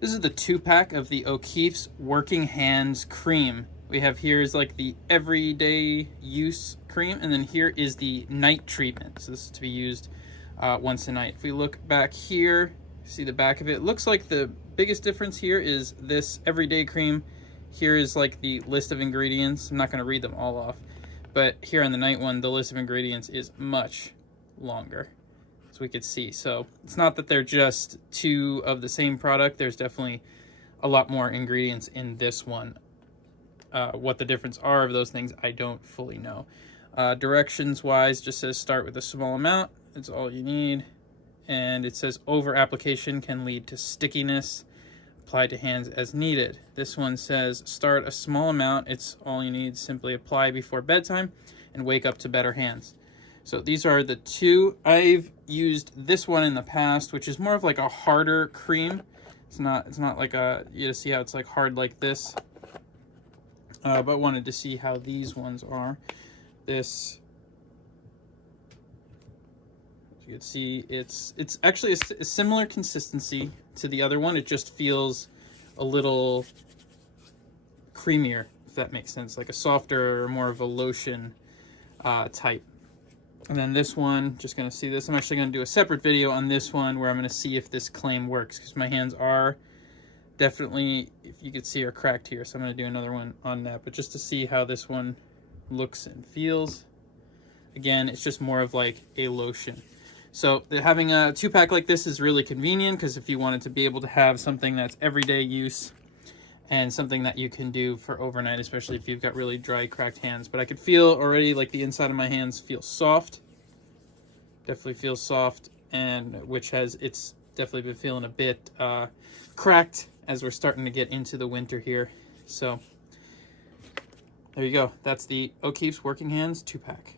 This is the 2-pack of the O'Keeffe's Working Hands Cream. We have here is like the everyday use cream, and then here is the night treatment. So this is to be used once a night. If we look back here, see the back of it, looks like the biggest difference here is this everyday cream. Here is like the list of ingredients. I'm not going to read them all off, but here on the night one, the list of ingredients is much longer, as we could see. So it's not that they're just two of the same product. There's definitely a lot more ingredients in this one. What the difference are of those things, I don't fully know. Directions wise, just says start with a small amount. It's all you need. And it says over application can lead to stickiness. Apply to hands as needed. This one says start a small amount. It's all you need. Simply apply before bedtime and wake up to better hands. So these are the two. I've used this one in the past, which is more of like a harder cream. It's not like a, you see how it's like hard like this. But wanted to see how these ones are. This, as you can see, it's actually a similar consistency to the other one. It just feels a little creamier, if that makes sense, like a softer, more of a lotion type. And then this one, just gonna see this. I'm actually gonna do a separate video on this one where I'm gonna see if this claim works, because my hands are definitely, if you could see, are cracked here. So I'm gonna do another one on that, but just to see how this one looks and feels. Again, it's just more of like a lotion. So having a 2-pack like this is really convenient, because if you wanted to be able to have something that's everyday use and something that you can do for overnight, especially if you've got really dry, cracked hands. But I could feel already like the inside of my hands feel soft. Definitely feels soft, and which has, it's definitely been feeling a bit cracked as we're starting to get into the winter here. So there you go. That's the O'Keeffe's Working Hands 2-pack.